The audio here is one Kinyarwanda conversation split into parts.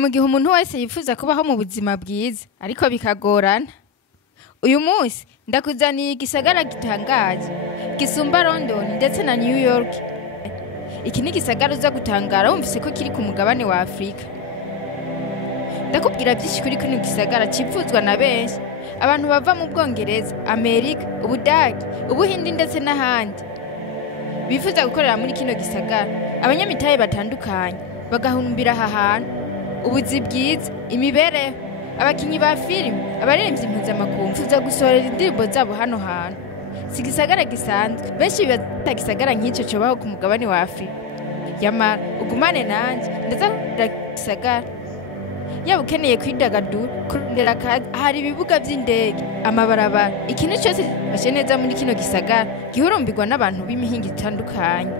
mu gihe umuntu wese yifuza kubaho mu buzima bwiza ariko bikagorana. Uyu munsi ndakuzaniye igisagara gitangaje gisumba London ndetse na New York. Iki ni gisagara uza gutangara wumvise ko kiri ku mugabane wa Afrika. Ndakubwira byinshi kuri kino gisagara cipfuzwa na benshi, abantu bava mu Bwongereza, Amerika, Ubudagi, Ubuhindi ndetse n'ahandi. Bifuza gukorera muri kino gisagara, abanyamitahe batandukanye bagahumbira aha hantu. Ubuzi bwiza, imibereho, abakinyi ba filime, abaririmbyi mpuzamakungu bifuza gusorera indirimbo zabo hano hantu. Si gisagara gisanzwe, benshi bibaza gisagara nk'icyo cyobaho ku mugabane wa Afrika. Yamara ugumane nanje ndazakubwira gisagara. Yaba ukeneye kwidagadura, kurondera akazi, hari ibibuga by'indege, amabarabara, ikintu cyose bashe neza muri kino gisagara gihurumbirwa n'abantu b'imihingo itandukanye.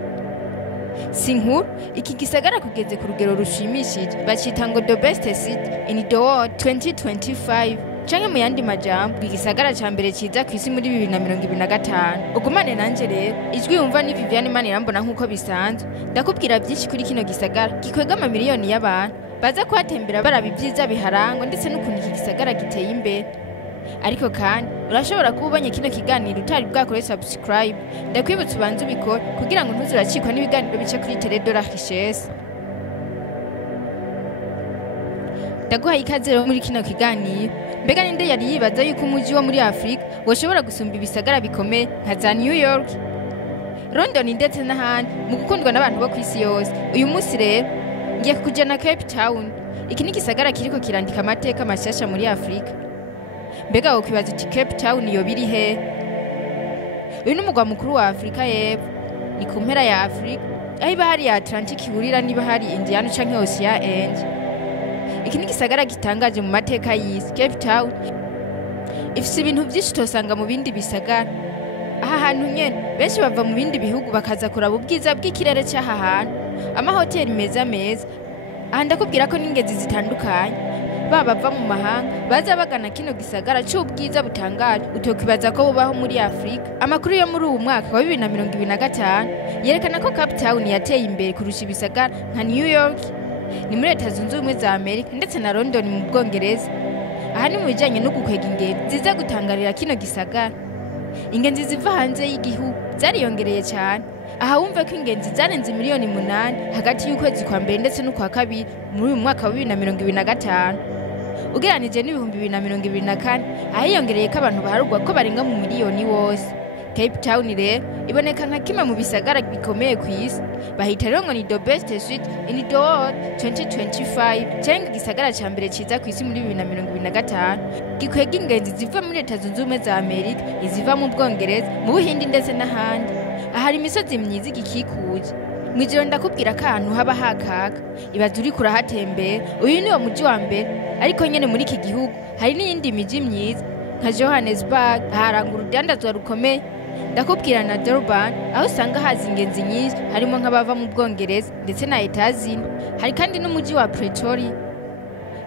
Sinkuru, iki gisagara kugeze ku rugero rushimishije, bacita ngo the best city in the world 2025. Canke mu yandi majambo, igisagara ca mbere ciza ku isi muri 2025. Ugumane nanje rero, ijwi yumva ni Viviane Manirambona nk'uko bisanzwe. Ndakubwira byinshi kuri kino gisagara gikwega amamiliyoni y'abantu baza kuhatembera baraba ibyiza biharangwa ndetse n'ukuntu iki gisagara giteye imbere. Ariko kandi urashobora kuba ubonye kino kiganiro utari bwakore subscribe. Ndakwibutsa ubanze ubikora kugira ngo ntuzuracikwa n'ibiganiro bice kuri Teledora Richesse. Ndaguhaye ikaze rero muri kino kiganiro. Mbega ninde yari yibaza yuko umuji wo muri Afrika woshobora gusumba ibisagara bikomeye nka za New York, London ndetse n'ahandi mu gukundwa n'abantu bo kwisi yose. Uyu munsi rero ngiye kujana Cape Town. Iki ni gisagara kiriko kirandika amateka mashasha muri Afrika. Mbega wokwibaza uti Cape Town yo biri he? Uyu ni umugwa mukuru wa Afrika y'Epfo, ni ku mpera ya Afrika, aho ibahari ya Atlantic ihurira n'ibahari Indian canke Ocean End. Iki ni gisagara gitangaje mu mateka y'isi. Cape Town ifise ibintu byinshi tosanga mu bindi bisagara. Aha hantu nyene benshi bava mu bindi bihugu bakaza kuraba ubwiza bw'ikirere cy'aha hantu, amahoteli meza meza. Aha ndakubwira ko n'ingezi zitandukanye baba bava mu mahanga baza bagana kino gisagara cy'ubwiza butangaje utokwibaza ko bubaho muri Afrika. Amakuru yo muri uwo mwaka wa 2025 yerekana ko Cape Town yateye imbere kurusha ibisagara nka New York, ni muri Leta Zunze Ubumwe za Amerika ndetse na London mu Bwongereza. Aha ni mu bijanye no gukwega ingenzi ziza gutangarira kino gisagara. Ingenzi ziva hanze y'igihugu zariyongereye cyane. Aha wumve ko ingenzi zarenze miliyoni 8 hagati y'ukwezi kwa mbere ndetse no kwa kabiri muri uyu mwaka wa 2025. Ugeranije n'ibihumbi 2024 ahiyongereye ko abantu baharugwa ko barenga mu miliyoni wose. Cape Town rero iboneka nka kimwe mu bisagara bikomeye ku isi. Bahita rero ngo ni the best city in the world 2025. Cenga gisagara ca mbere ciza ku isi muri 2025 gikwega ingenzi ziva muri Leta Zunze Ubumwe za Amerika, iziva mu Bwongereza, mu Buhindi ndetse n'ahandi. Ahari imisozi myiza igikikuje. Mwijoro ndakubwira ko ahantu haba hakaka, ibaza uri kurahatembera. Uyu ni wo muji wa mbere, ariko nyene muri iki gihugu hari n'iyindi miji myiza nka Johannesburg, aharanga urudandazwa rukomeye. Ndakubwira na Durban, aho usanga haza ingenzi nyinshi harimo nk'abava mu Bwongereza ndetse na Etazini. Hari kandi n'umuji wa Pretoria.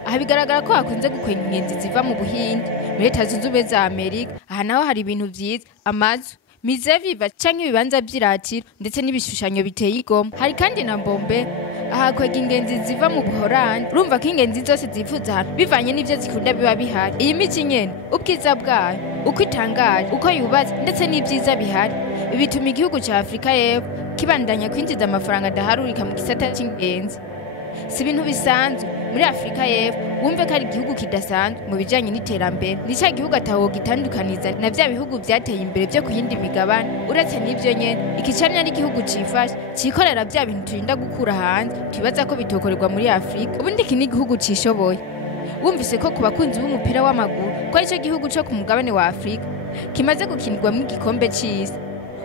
Aha bigaragara ko hakunze gukwega ingenzi ziva mu Buhindi, muri Leta Zunze Ubumwe za Amerika. Aha naho hari ibintu vyiza, amazu, mize viva canke ibibanza vy'iratiro ndetse n'ibishushanyo biteye igomwe. Hari kandi na Bombe, aha kwega ingenzi ziva mu Buholandi. Urumva ko ingenzi zose zifuza hano bivanye n'ivyo zikunda biba bihari. Iyi miji nyene ubwiza bwayo, uko itangaje, uko yubatse ndetse n'ibyiza bihari, bituma igihugu ca Afrika y'Epfo kibandanya kwinjiza amafaranga adaharurika mu gisata c'ingenzi. Si ibintu bisanzwe muri Afrika y'Epfo wumve ko ari igihugu kidasanzwe mu bijanye n'iterambere. Ni ca gihugu ataho gitandukaniza na vya bihugu vyateye imbere vyo ku yindi migabane. Uretse n'ivyo nyene, iki camye ari igihugu cifashe cikorera vya bintu turinda gukura hanze twibaza ko bitokorerwa muri Afrika. Ubundi iki ni igihugu cishoboye. Wumvise ko ku bakunzi b'umupira w'amaguru ko ari cyo gihugu co ku mugabane wa Afrika kimaze gukinirwamo igikombe c'isi.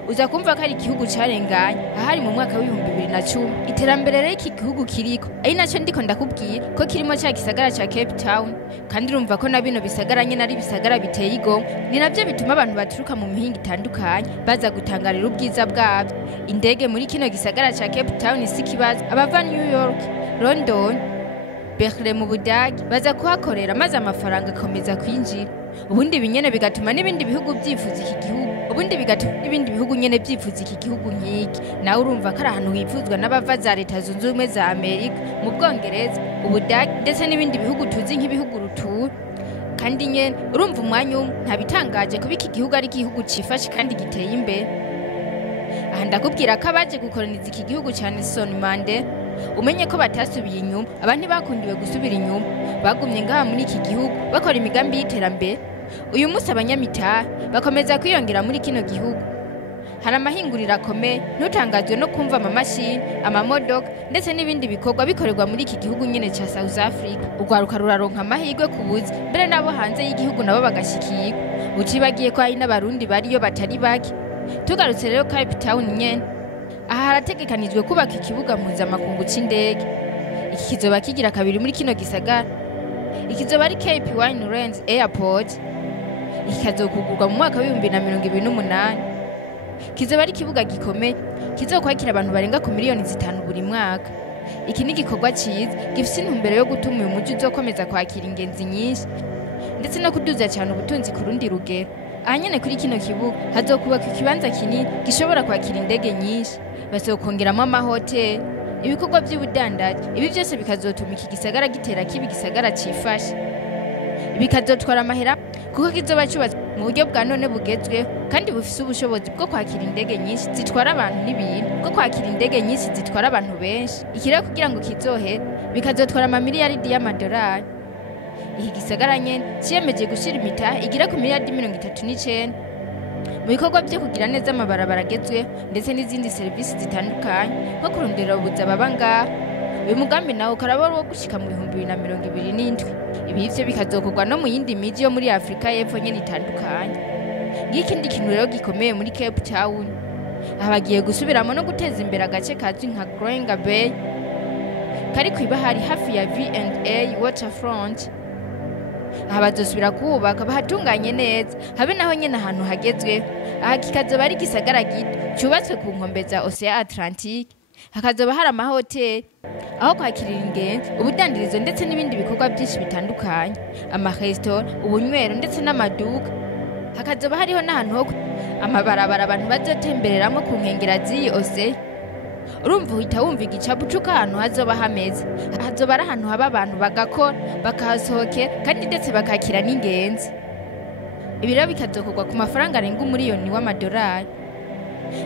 Uza kumva ko ari igihugu carenganye ahari mu mwaka wa 2010. Iterambere rero iki gihugu kiriko ari naco ndiko ndakubwira ko kirimo ca gisagara ca Cape Town. Kandi urumva ko na bino bisagara nyene ari bisagara biteye igomwe. Ni navyo bituma abantu baturuka mu mihingo itandukanye baza gutangarira ubwiza bwabyo. Indege muri kino gisagara ca Cape Town si kibazo. Abava New York, London, Berlin mu Budagi baza kuhakorera maze amafaranga akomeza kwinjira. Ubundi binyene bigatuma n'ibindi bihugu byifuza iki gihugu. ubundi bigatuma ibindi bihugu nyene byifuza iki gihugu nk'iki. Nawe urumva ko ari ahantu hipfuzwa n'abava za Leta Zunze Ubumwe za Amerika, mu Bwongereza, Ubudagi ndetse n'ibindi bihugu tuzi nk'ibihugu rutura. Kandi nyene urumva umwanya umwe ntabitangaje kuba iki gihugu ari igihugu cifashe kandi giteye imbere. Aha ndakubwira ko abaje gukoroniza iki gihugu ca Nelson Mandela umenye ko batasubiye inyuma, abantu bakundiwe gusubira inyuma, bagumye ngaha muri iki gihugu bakora imigambi y'iterambere. Uyu munsi abanyamitahe bakomeza kwiyongera muri kino gihugu. Hari amahinguriro akomeye, ntutangazwe no kumva amamashini, amamodoka ndetse n'ibindi bikorwa bikorerwa muri iki gihugu nyene ca South Africa. Urwaruka ruraronka amahirwe ku buzi, mbere nabo hanze y'igihugu nabo bagashikirwa. Ucibagiye ko hari n'abarundi bariyo batari bake. Tugarutse rero Cape Town nyene, aha harategekanijwe kubaka ikibuga mpuzamakungu c'indege. Iki kizoba kigira kabiri muri kino gisagara. Ikizoba ari Cape Winelands Airport. Iki kazokugurwa mu mwaka w'2028. Kizoba ari ikibuga gikomeye kizokwakira abantu barenga ku miliyoni 5 buri mwaka. Iki ni igikorwa ciza gifise intumbero yo gutuma uyu muji uzokomeza kwakira ingenzi nyinshi ndetse no kuduza cyane ubutunzi ku rundi rugero. Ahanyene kuri kino kibuga hazokubaka ikibanza kinini gishobora kwakira indege nyinshi, bazokongeramo amahoteli, ibikorwa by'ubudandaji. Ibi byose bikazotuma iki gisagara gitera kibi gisagara cifashe. Bikazotwara amahera kuko kizoba cyubatswe mu buryo bwa none bugezweho kandi bufise ubushobozi bwo kwakira indege nyinshi zitwara abantu n'ibintu, bwo kwakira indege nyinshi zitwara abantu benshi. Ikirero kugira ngo kizohe bikazotwara amamiliyaridi y'amadolari. Iki gisagara nyene ciyemeje gushira imitahe igira ku miliyaridi 39 mu bikorwa byo kugira neza amabarabara agezweho ndetse n'izindi serivisi zitandukanye nko kurondera ubuza baba ngaha. Uyu mugambi nawo ukaraba wo gushika mu 2027. Ibi ivyo bikazokorwa no mu yindi miji yo muri Afrika y'Epfo nyene itandukanye. Ngikindi kintu rero gikomeye muri Cape Town, aha bagiye gusubiramo no guteza imbere agace kazwi nka Wambere Bay kari kwibahari hafi ya V&A waterfront. Aha bazosubira kubaka bahatunganye neza, habe naho nyene ahantu hagezweho. Aha kikazoba ari gisagara gito cyubatswe ku nkombe za Ocean Atlantic. Hakazoba hari amahoteli, aho kwakirira ingenzi, ubudandirizo ndetse n'ibindi bikorwa byinshi bitandukanye, amaresitora, ubunywero ndetse n'amaduka. Hakazoba hariho n'ahantu ho amabarabara abantu bazotembereramo ku nkengera z'iyi Ocean. Urumva uhita wumva igicapu c'uko ahantu hazoba hameze. Hazoba ari ahantu haba abantu bagakora, bakahasohokera kandi ndetse bakakira n'ingenzi. Ibi rero bikazokorwa ku mafaranga arenga umuriyoni w'amadolari.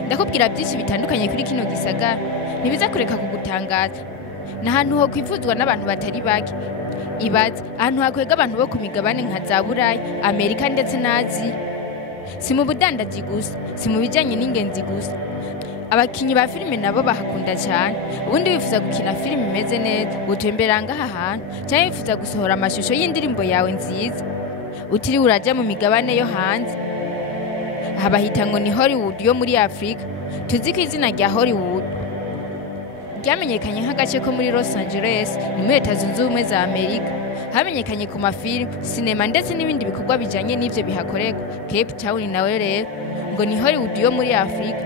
Ndakubwira byinshi bitandukanye kuri kino gisagara, ntibiza kureka kugutangaza. N'ahantu ho kwifuzwa n'abantu batari bake. Ibaze ahantu hakwega abantu bo ku migabane nka za Burayi, Amerika ndetse na Aziya. Si mu budandaji gusa, si mu bijanye n'ingenzi gusa. Abakinyi ba filime nabo bahakunda cyane. Ubundi wifuza gukina filime imeze neza, utembera ngaha hantu, cyangwa wifuza gusohora amashusho y'indirimbo yawe nziza, utiri uraja mu migabane yo hanze. Aha bahita ngo ni Hollywood yo muri Afrika. Tuzi ko izina rya Hollywood ryamenyekanye nk'agace ko muri Los Angeles ni muri Leta Zunze Ubumwe za Amerika. Hamenyekanye ku mafilime, sinema ndetse n'ibindi bikorwa bijanye n'ivyo bihakorerwa. Cape Town nawe rero ngo ni Hollywood yo muri Afrika.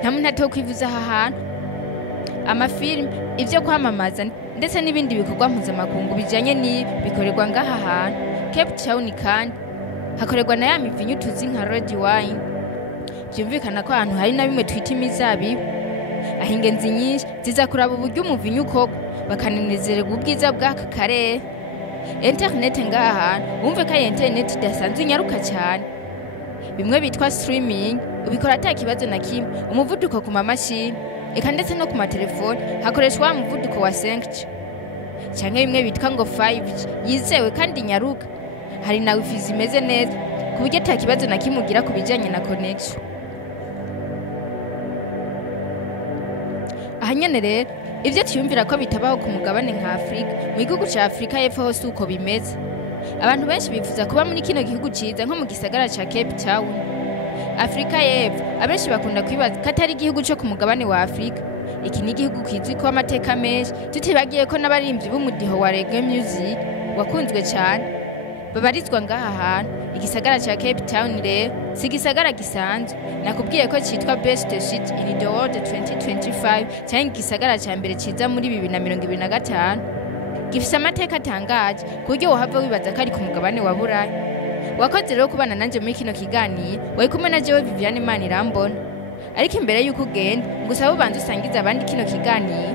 Nta muntu atokwivuza aha hantu. Amafilime, ivyo kwamamaza ndetse n'ibindi bikorwa mpuzamakungu bijanye n'ibi bikorerwa ngaha hantu. Cape Town kandi hakorerwa na ya mivinyu tuzi nka red wine. Byumvikana ko ahantu hari na bimwe twita imizabibu. Aho ingenzi nyinshi ziza kuraba uburyo umuvinyu ukorwa, bakanezererwa ubwiza bw'aka karere. Internet ngaha hantu wumve ko ari internet idasanzwe inyaruka cyane. Bimwe bitwa streaming ubikora ata kibazo na kimwe. Umuvuduko ku mamashini eka ndetse no ku matelefone hakoreshwa umuvuduko wa 5G cyangwa bimwe bitwa ngo 5G yizewe kandi nyaruka. Hari na wifi zimeze neza ku buryo ata kibazo na kimwe ugira ku bijanye na connection. Ahanyene rero ivyo tuyumvira ko bitabaho ku mugabane nka Afrika, mu gihugu ca Afrika y'Epfo hose uko bimeze. Abantu benshi bifuza kuba muri kino gihugu ciza nko mu gisagara ca Cape Town. Afrika y'Epfo abenshi bakunda kwibaza ko atari igihugu cyo ku mugabane wa Afrika. Iki ni igihugu kizwi ko amateka menshi, tutibagiye ko n'abarimvyi b'umudiho wa reggae music wakunzwe cyane babarizwa ngaha hantu. Igisagara ca Cape Town rero si igisagara gisanzwe. Nakubwiye ko citwa Best City in the World 2025 cyangwa igisagara ca mbere ciza muri 2025. Gifise amateka atangaje ku buryo wohava wibaza ko ari ku mugabane wa Burayi. wakoze rero kubana nanje muri kino kiganiro, wari kumwe na jewe Viviane Manirambona. Ariko imbere yuko ugenda ngusaba ubanze usangize abandi kino kiganiro